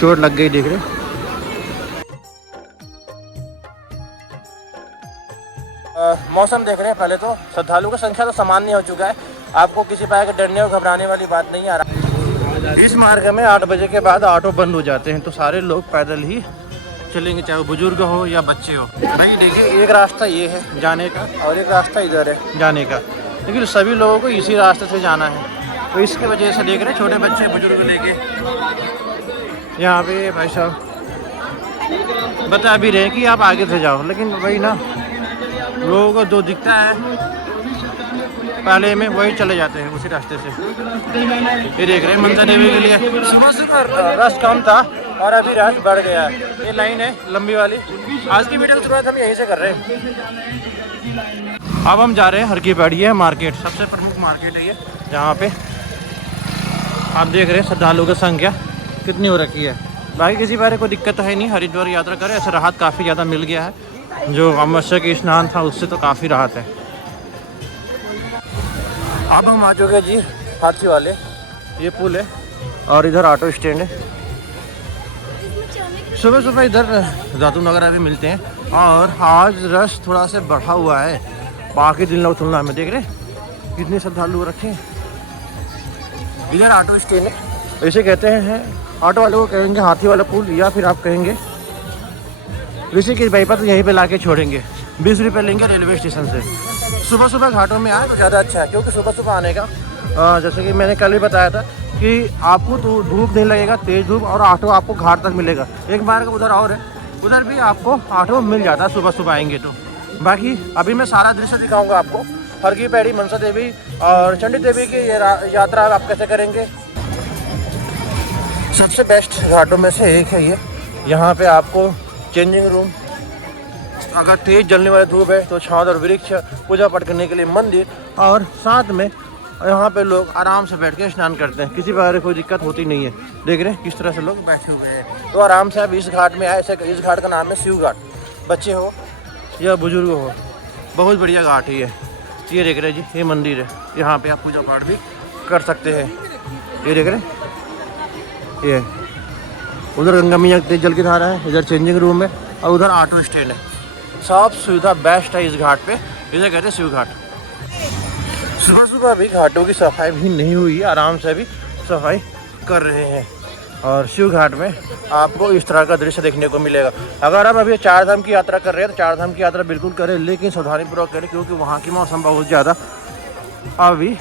चोट लग गई, देख रहे। मौसम देख रहे हैं। पहले तो श्रद्धालुओं की संख्या तो सामान्य हो चुका है, आपको किसी प्रकार के डरने और घबराने वाली बात नहीं है। इस मार्ग में 8 बजे के बाद ऑटो बंद हो जाते हैं, तो सारे लोग पैदल ही चलेंगे, चाहे वो बुजुर्ग हो या बच्चे हो। भाई देखिए, एक रास्ता ये है जाने का और एक रास्ता इधर है जाने का, लेकिन सभी लोगों को इसी रास्ते से जाना है, तो इसकी वजह से देख रहे हैं छोटे बच्चे बुजुर्ग लेके यहाँ पे भाई साहब बता भी रहे हैं कि आप आगे से जाओ, लेकिन वही ना, लोगों को जो दिखता है पहले में वही चले जाते हैं उसी रास्ते से। ये देख रहे हैं मनसा देवी के लिए सुबह सुबह रश कम था और अभी रश बढ़ गया है। ये लाइन है लंबी वाली। आज की वीडियो की शुरुआत हम यहीं से कर रहे हैं। अब हम जा रहे हैं हर की पैड़ी है मार्केट, सबसे प्रमुख मार्केट है ये, जहाँ पे आप देख रहे हैं श्रद्धालुओं की संख्या कितनी हो रखी है। बाकी किसी बारे कोई दिक्कत तो है नहीं, हरिद्वार यात्रा करें ऐसे राहत काफ़ी ज़्यादा मिल गया है। जो अमावस्या की स्नान था उससे तो काफ़ी राहत है। अब हम आ चुके जी हाथी वाले, ये पुल है और इधर ऑटो स्टैंड है। सुबह सुबह इधर जातून वगैरह भी मिलते हैं और आज रश थोड़ा सा बढ़ा हुआ है बाकी दिन लोग तुलना में। देख रहे कितने श्रद्धालु रखे हैं। इधर ऑटो स्टैंड है, ऐसे कहते हैं ऑटो वाले को कहेंगे हाथी वाला पुल, या फिर आप कहेंगे ऋषिकेश बाईपास, यहीं पे लाके छोड़ेंगे। 20 रुपये लेंगे रेलवे स्टेशन से। सुबह सुबह घाटों में आए तो ज़्यादा अच्छा है, क्योंकि सुबह सुबह आने का जैसे कि मैंने कल भी बताया था कि आपको तो धूप नहीं लगेगा, तेज़ धूप, और ऑटो आपको घाट तक मिलेगा। एक मार्ग उधर और है, उधर भी आपको ऑटो मिल जाता है सुबह सुबह आएंगे तो। बाकी अभी मैं सारा दृश्य दिखाऊंगा आपको, हर की पैड़ी, मनसा देवी और चंडी देवी की ये यात्रा आप कैसे करेंगे। सबसे बेस्ट घाटों में से एक है ये। यहाँ पे आपको चेंजिंग रूम, अगर तेज जलने वाली धूप है तो छांव और वृक्ष, पूजा पाठ करने के लिए मंदिर, और साथ में यहाँ पे लोग आराम से बैठ के स्नान करते हैं, किसी प्रकार की कोई दिक्कत होती नहीं है। देख रहे हैं किस तरह से लोग बैठे हुए हैं, तो आराम से आप इस घाट में आए। इस घाट का नाम है शिव घाट। बच्चे हो या बुजुर्ग हो, बहुत बढ़िया घाट है ये देख रहे हैं जी, ये मंदिर है, यहाँ पे आप पूजा पाठ भी कर सकते हैं। ये देख रहे हैं, ये उधर गंगा मैया तेज जल की धारा है, इधर चेंजिंग रूम है और उधर ऑटो स्टैंड है। सब सुविधा बेस्ट है इस घाट पे, इसे कहते हैं शिव घाट। सुबह सुबह भी घाटों की सफाई भी नहीं हुई है, आराम से भी सफाई कर रहे हैं। और शिव घाट में आपको इस तरह का दृश्य देखने को मिलेगा। अगर आप अभी 4 धाम की यात्रा कर रहे हैं तो 4 धाम की यात्रा बिल्कुल करें, लेकिन सावधानीपूर्वक करें, क्योंकि वहाँ की मौसम बहुत ज़्यादा अभी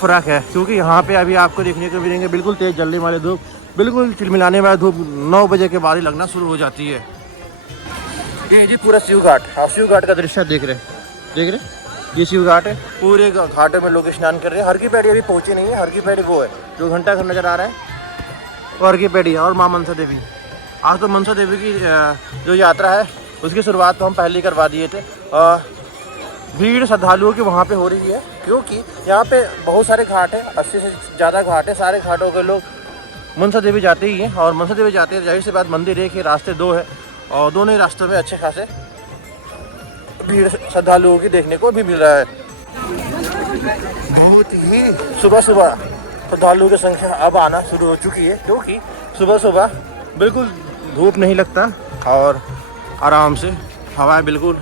फ़र्क है। क्योंकि यहाँ पे अभी आपको देखने को मिलेंगे बिल्कुल तेज़ जलने वाले धूप, बिल्कुल चिलमिलाने वाली धूप 9 बजे के बाद ही लगना शुरू हो जाती है। ये जी पूरा शिव घाट, आप शिव घाट का दृश्य देख रहे ये शिव घाट है। पूरे घाटों में लोग स्नान कर रहे हैं। हर की पैड़ी अभी पहुँची नहीं है, हर की पैड़ी वो है जो घंटा घर नज़र आ रहा है, और हर की पैड़ी और माँ मनसा देवी। आज तो मनसा देवी की जो यात्रा है उसकी शुरुआत तो हम पहले ही करवा दिए थे। भीड़ श्रद्धालुओं की वहाँ पे हो रही है, क्योंकि यहाँ पे बहुत सारे घाट हैं, 80 से ज़्यादा घाट है। सारे घाटों के लोग मनसा देवी जाते ही हैं, और मनसा देवी जाते हैं जाहिर सी बात, मंदिर एक ही, रास्ते 2 है, और दोनों ही रास्तों में अच्छे खासे भीड़ श्रद्धालुओं की देखने को भी मिल रहा है। बहुत ही सुबह सुबह श्रद्धालुओं की संख्या अब आना शुरू हो चुकी है, क्योंकि सुबह सुबह बिल्कुल धूप नहीं लगता और आराम से हवा बिल्कुल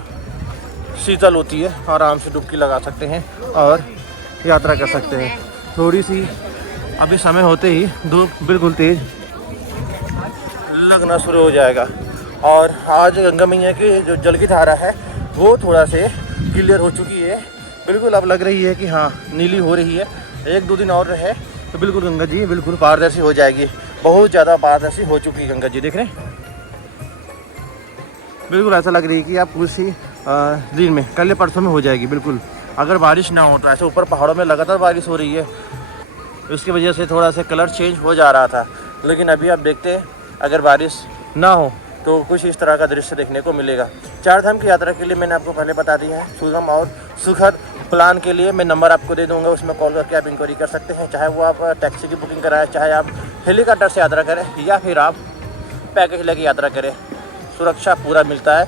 शीतल होती है, आराम से डुबकी लगा सकते हैं और यात्रा कर सकते हैं। थोड़ी सी अभी समय होते ही धूप बिल्कुल तेज़ लगना शुरू हो जाएगा। और आज गंगा मैया की जो जल की धारा है वो थोड़ा से क्लियर हो चुकी है, बिल्कुल अब लग रही है कि हाँ नीली हो रही है। 1-2 दिन और रहे तो बिल्कुल गंगा जी बिल्कुल पारदर्शी हो जाएगी। बहुत ज़्यादा पारदर्शी हो चुकी है गंगा जी, देख रहे हैं, बिल्कुल ऐसा लग रही है कि आप उसी दिन में, कल परसों में हो जाएगी बिल्कुल, अगर बारिश ना हो तो। ऐसे ऊपर पहाड़ों में लगातार बारिश हो रही है, उसकी वजह से थोड़ा सा कलर चेंज हो जा रहा था, लेकिन अभी आप देखते हैं अगर बारिश ना हो तो कुछ इस तरह का दृश्य देखने को मिलेगा। 4 धाम की यात्रा के लिए मैंने आपको पहले बता दिया है, सुगम और सुखद प्लान के लिए मैं नंबर आपको दे दूंगा, उसमें कॉल करके आप इंक्वायरी कर सकते हैं। चाहे वो आप टैक्सी की बुकिंग कराएं, चाहे आप हेलीकॉप्टर से यात्रा करें, या फिर आप पैकेज लेके यात्रा करें, सुरक्षा पूरा मिलता है,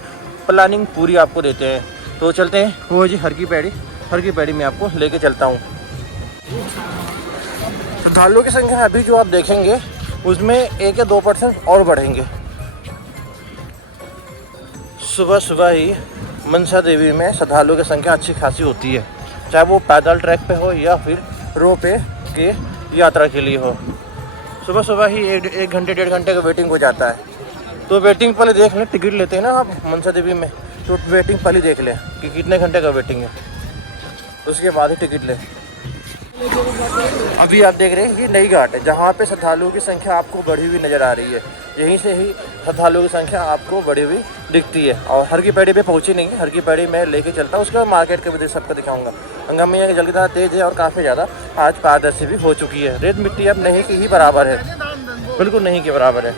प्लानिंग पूरी आपको देते हैं। तो चलते हैं वो जी हर की पैड़ी में आपको लेके चलता हूँ। श्रद्धालुओं की संख्या अभी जो आप देखेंगे उसमें 1 या 2% और बढ़ेंगे। सुबह सुबह ही मनसा देवी में श्रद्धालुओं की संख्या अच्छी खासी होती है, चाहे वो पैदल ट्रैक पे हो या फिर रोपवे के यात्रा के लिए हो। सुबह सुबह ही 1 घंटे 1.5 घंटे का वेटिंग हो जाता है। तो वेटिंग पहले देख लें, टिकट लेते हैं ना आप मनसा देवी में, तो वेटिंग पहले देख लें कि कितने घंटे का वेटिंग है, उसके बाद ही टिकट लें। अभी आप देख रहे हैं ये नई घाट है जहाँ पे श्रद्धालुओं की संख्या आपको बढ़ी हुई नज़र आ रही है। यहीं से ही श्रद्धालुओं की संख्या आपको बढ़ी हुई दिखती है। और हर की पैड़ी पे पहुँची नहीं है, हर की पैड़ी मैं लेके चलता हूँ, उसके बाद मार्केट के भी सबको दिखाऊंगा। गंगा मैया की जलधारा तेज़ है और काफ़ी ज़्यादा आज पारदर्शी भी हो चुकी है। रेत मिट्टी अब नहीं की ही बराबर है, बिल्कुल नहीं के बराबर है।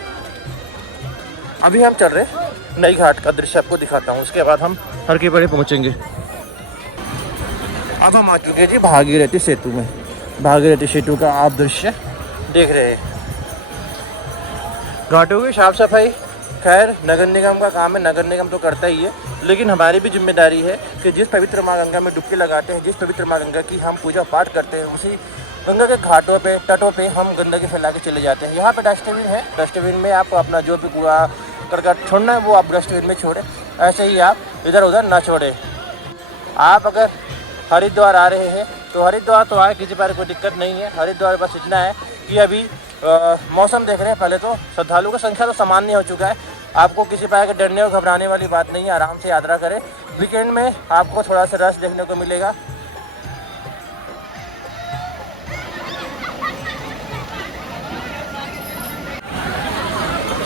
अभी हम चल रहे नई घाट का दृश्य आपको दिखाता हूँ, उसके बाद हम हर की पैड़ी पहुँचेंगे। अब हम आ चुके हैं जी भागीरथी सेतु में। भागीरथी सेतु का आप दृश्य देख रहे हैं। घाटों की साफ सफाई खैर नगर निगम का काम है, नगर निगम तो करता ही है, लेकिन हमारी भी जिम्मेदारी है कि जिस पवित्र माँ गंगा में डुबकी लगाते हैं, जिस पवित्र माँ गंगा की हम पूजा पाठ करते हैं, उसी गंगा के घाटों पे तटों पे हम गंदगी फैला के चले जाते हैं। यहाँ पे डस्टबिन है, डस्टबिन में आप अपना जो भी कूड़ा करकट छोड़ना है वो आप डस्टबिन में छोड़ें, ऐसे ही आप इधर उधर ना छोड़ें। आप अगर हरिद्वार आ रहे हैं तो हरिद्वार तो आए, किसी पर कोई दिक्कत नहीं है। हरिद्वार बस इतना है कि अभी मौसम देख रहे हैं, पहले तो श्रद्धालुओं की संख्या तो सामान्य हो चुका है, आपको किसी प्रकार के डरने और घबराने वाली बात नहीं है, आराम से यात्रा करें। वीकेंड में आपको थोड़ा सा रश देखने को मिलेगा।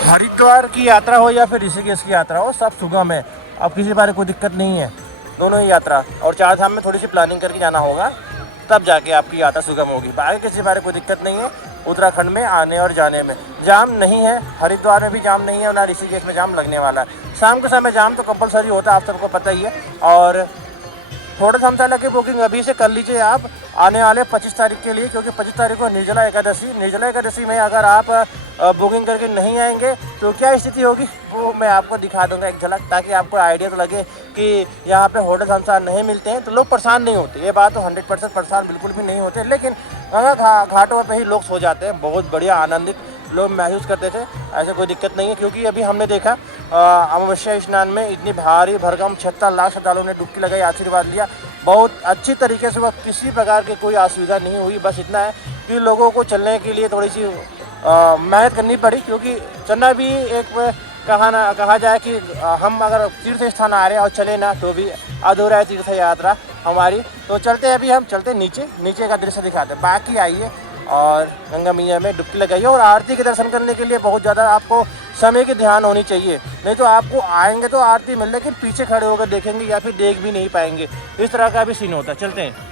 हरिद्वार की यात्रा हो या फिर ऋषिकेश की यात्रा हो, सब सुगम है, अब किसी बारे कोई दिक्कत नहीं है, दोनों ही यात्रा। और 4 धाम में थोड़ी सी प्लानिंग करके जाना होगा, तब जाके आपकी यात्रा सुगम होगी। बाकी किसी बारे कोई दिक्कत नहीं है। उत्तराखंड में आने और जाने में जाम नहीं है, हरिद्वार में भी जाम नहीं है और ना ऋषिकेश में जाम लगने वाला है। शाम के समय जाम तो कंपलसरी होता है, आप सबको पता ही है। और थोड़ा धर्मशाला की बुकिंग अभी से कर लीजिए आप आने वाले 25 तारीख के लिए, क्योंकि 25 तारीख को निर्जला एकादशी में अगर आप बुकिंग करके नहीं आएंगे तो क्या स्थिति होगी वो मैं आपको दिखा दूंगा एक झलक, ताकि आपको आइडिया तो लगे कि यहाँ पे होटल धर्मशाला नहीं मिलते हैं तो लोग परेशान नहीं होते। ये बात तो 100% परेशान बिल्कुल भी नहीं होते, लेकिन गंगा घाटों पर ही लोग सो जाते हैं, बहुत बढ़िया आनंदित लोग महसूस करते थे। ऐसे कोई दिक्कत नहीं है, क्योंकि अभी हमने देखा अमावस्या स्नान में इतनी भारी भरकम 76 लाख श्रद्धालुओं ने डुबकी लगाई, आशीर्वाद लिया, बहुत अच्छी तरीके से। वह किसी प्रकार की कोई असुविधा नहीं हुई। बस इतना है कि लोगों को चलने के लिए थोड़ी सी मेहनत करनी पड़ी, क्योंकि चलना भी एक कहा जाए कि हम अगर तीर्थ स्थान आ रहे हैं और चले ना तो भी अधूरा है तीर्थ यात्रा हमारी। तो चलते हैं, अभी हम चलते नीचे का दृश्य दिखाते हैं। बाकी आइए और गंगा मैया में डुबकी लगाइए। और आरती के दर्शन करने के लिए बहुत ज़्यादा आपको समय की ध्यान होनी चाहिए, नहीं तो आपको आएंगे तो आरती मिल, लेकिन पीछे खड़े होकर देखेंगे या फिर देख भी नहीं पाएंगे। इस तरह का भी सीन होता है। चलते हैं।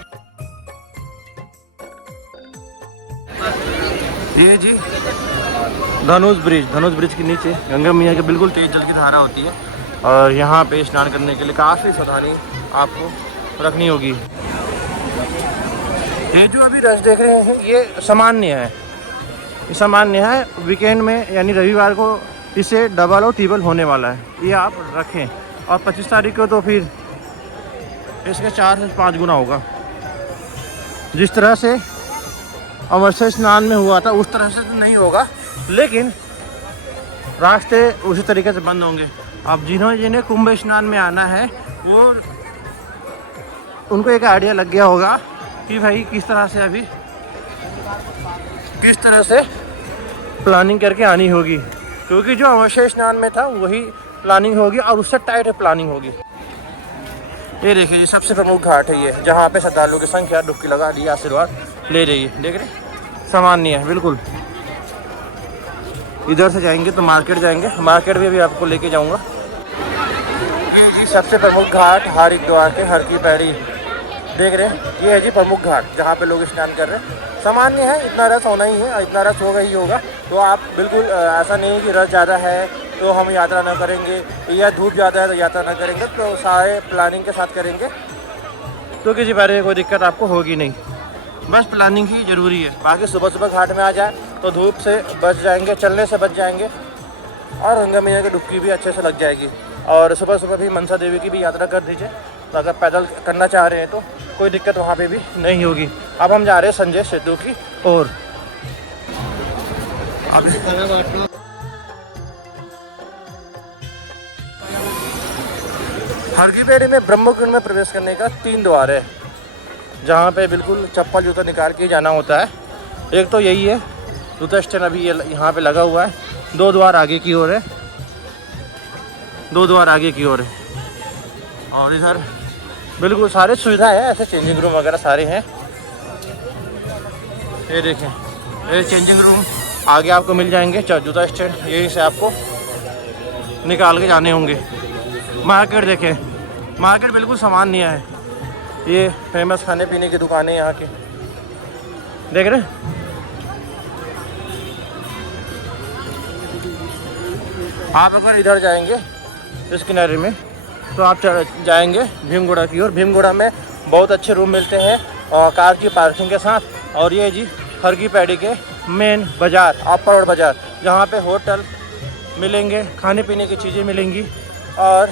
ये जी धनुष ब्रिज के नीचे गंगा मैया के बिल्कुल तेज जल की धारा होती है, और यहाँ पे स्नान करने के लिए काफ़ी सावधानी आपको रखनी होगी। ये जो अभी रश देख रहे हैं ये सामान्य है, वीकेंड में यानी रविवार को इसे डबल और ट्रिपल होने वाला है, ये आप रखें। और 25 तारीख को तो फिर इसके 4 से 5 गुना होगा। जिस तरह से अमावस्या स्नान में हुआ था उस तरह से तो नहीं होगा, लेकिन रास्ते उसी तरीके से बंद होंगे। अब जिन्हें कुंभ स्नान में आना है वो उनको एक आइडिया लग गया होगा कि भाई किस तरह से प्लानिंग करके आनी होगी, क्योंकि जो अमावस्या स्नान में था वही प्लानिंग होगी और उससे टाइट प्लानिंग होगी। ये देखिए ये सबसे प्रमुख घाट है ये, जहाँ पे श्रद्धालुओं की संख्या डुबकी लगा रही है, आशीर्वाद ले रही है। देख रहे सामान्य है बिल्कुल। इधर से जाएंगे तो मार्केट जाएंगे, मार्केट भी अभी आपको लेके जाऊँगा। ये सबसे प्रमुख घाट हरिद्वार के हर की पैड़ी देख रहे हैं, ये है जी प्रमुख घाट जहाँ पे लोग स्नान कर रहे हैं। सामान्य है, इतना रस होना ही है, इतना रस होगा ही होगा। तो आप बिल्कुल ऐसा नहीं है कि रस ज़्यादा है तो हम यात्रा ना करेंगे, या धूप ज़्यादा है तो यात्रा ना करेंगे, तो सारे प्लानिंग के साथ करेंगे तो किसी बारे में कोई दिक्कत आपको होगी नहीं। बस प्लानिंग ही ज़रूरी है। बाकी सुबह सुबह घाट में आ जाए तो धूप से बच जाएंगे, चलने से बच जाएंगे, और गंगा मैया की डुबकी भी अच्छे से लग जाएगी। और सुबह सुबह भी मनसा देवी की भी यात्रा कर दीजिए, तो अगर पैदल करना चाह रहे हैं तो कोई दिक्कत वहाँ पे भी नहीं होगी। अब हम जा रहे हैं संजय सेतु की ओर। हर की पैड़ी में ब्रह्मकुंड में प्रवेश करने का 3 द्वार है, जहाँ पे बिल्कुल चप्पल जूता निकाल के जाना होता है। एक तो यही है, जूता स्टैंड अभी ये यहाँ पे लगा हुआ है। 2 द्वार आगे की ओर है, 2 द्वार आगे की ओर है। और इधर बिल्कुल सारे सुविधा है, ऐसे चेंजिंग रूम वगैरह सारे हैं। ये देखें, ये चेंजिंग रूम आगे आपको मिल जाएंगे। जूता स्टैंड यहीं से आपको निकाल के जाने होंगे। मार्केट देखें, मार्केट बिल्कुल सामान नहीं है। ये फेमस खाने पीने की दुकानें यहाँ की देख रहे हैं। आप अगर इधर जाएंगे इस किनारे में तो आप जाएंगे भीमगोड़ा की ओर। भीमगोड़ा में बहुत अच्छे रूम मिलते हैं और कार की पार्किंग के साथ। और ये जी हर की पैड़ी के मेन बाज़ार, अपर रोड बाज़ार, जहाँ पे होटल मिलेंगे, खाने पीने की चीज़ें मिलेंगी और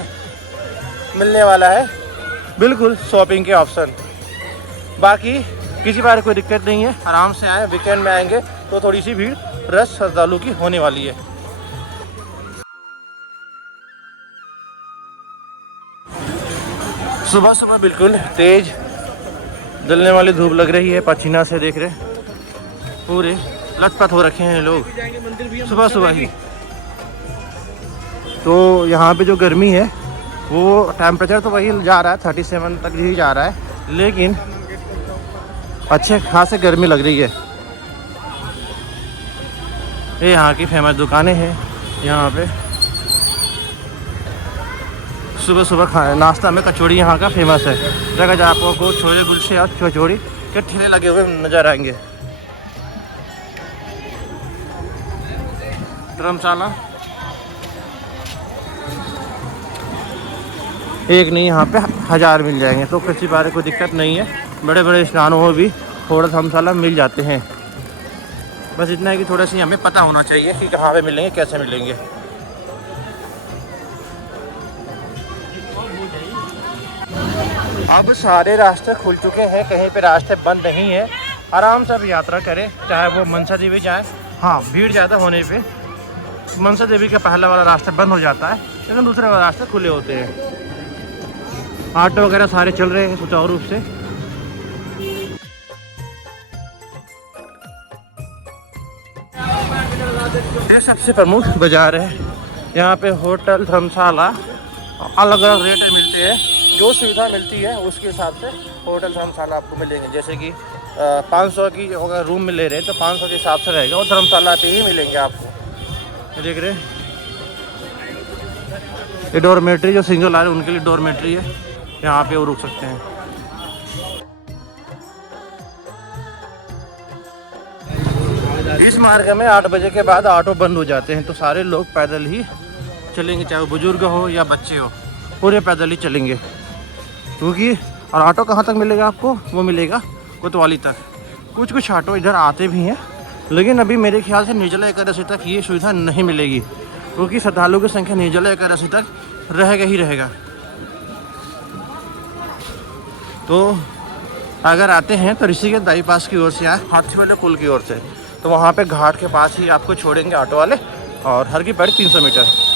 मिलने वाला है बिल्कुल शॉपिंग के ऑप्शन। बाकी किसी बार कोई दिक्कत नहीं है, आराम से आए। वीकेंड में आएंगे तो थोड़ी सी भीड़ रश श्रद्धालु की होने वाली है। सुबह सुबह बिल्कुल तेज जलने वाली धूप लग रही है, पसीना से देख रहे पूरे लथपथ हो रखे हैं लोग सुबह सुबह ही। तो यहाँ पे जो गर्मी है वो टेम्परेचर तो वही जा रहा है, 37 तक ही जा रहा है, लेकिन अच्छे खासे गर्मी लग रही है। ये यहाँ की फेमस दुकानें हैं। यहाँ पे सुबह सुबह नाश्ता में कचौड़ी यहाँ का फेमस है। जगह जगह आपको छोले कुलचे और कचौड़ी के ठेले लगे हुए नज़र आएंगे। धर्मशाला एक नहीं, यहाँ पे 1000 मिल जाएंगे, तो किसी बारे कोई दिक्कत नहीं है। बड़े बड़े स्नानों में भी थोड़ा धर्मशाला मिल जाते हैं। बस इतना है कि थोड़ा सी हमें पता होना चाहिए कि कहाँ पे मिलेंगे, कैसे मिलेंगे। अब सारे रास्ते खुल चुके हैं, कहीं पे रास्ते बंद नहीं है। आराम से अब यात्रा करें, चाहे वो मनसा देवी जाए। हाँ, भीड़ ज़्यादा होने पे मनसा देवी का पहला वाला रास्ता बंद हो जाता है, लेकिन दूसरे वाला रास्ते खुले होते हैं। ऑटो वगैरह सारे चल रहे हैं सुचारू रूप से। ये सबसे प्रमुख बाजार है। यहाँ पे होटल धर्मशाला अलग अलग रेट में मिलते हैं। जो सुविधा मिलती है उसके हिसाब से होटल धर्मशाला आपको मिलेंगे। जैसे कि 500 की अगर रूम में ले रहे हैं तो 500 के हिसाब से रहेगा, और धर्मशाला पे ही मिलेंगे आपको। ये देख रहे हैं, ये डोरमेट्री जो सिंगल आ रहे हैं उनके लिए डोरमेट्री है, यहाँ पे वो रुक सकते हैं। इस मार्ग में 8 बजे के बाद ऑटो बंद हो जाते हैं, तो सारे लोग पैदल ही चलेंगे, चाहे वो बुजुर्ग हो या बच्चे हो, पूरे पैदल ही चलेंगे। क्योंकि और ऑटो कहाँ तक मिलेगा आपको? वो मिलेगा कोतवाली तक। कुछ कुछ ऑटो इधर आते भी हैं, लेकिन अभी मेरे ख्याल से निर्जला एकादशी तक ये सुविधा नहीं मिलेगी, क्योंकि श्रद्धालुओं की संख्या निर्जला एकादशी तक रहेगा ही रहेगा। तो अगर आते हैं तो ऋषिकेश बाईपास की ओर से आए, हाथीवाले पुल की ओर से, तो वहाँ पे घाट के पास ही आपको छोड़ेंगे ऑटो वाले, और हर की पैड़ी 300 मीटर।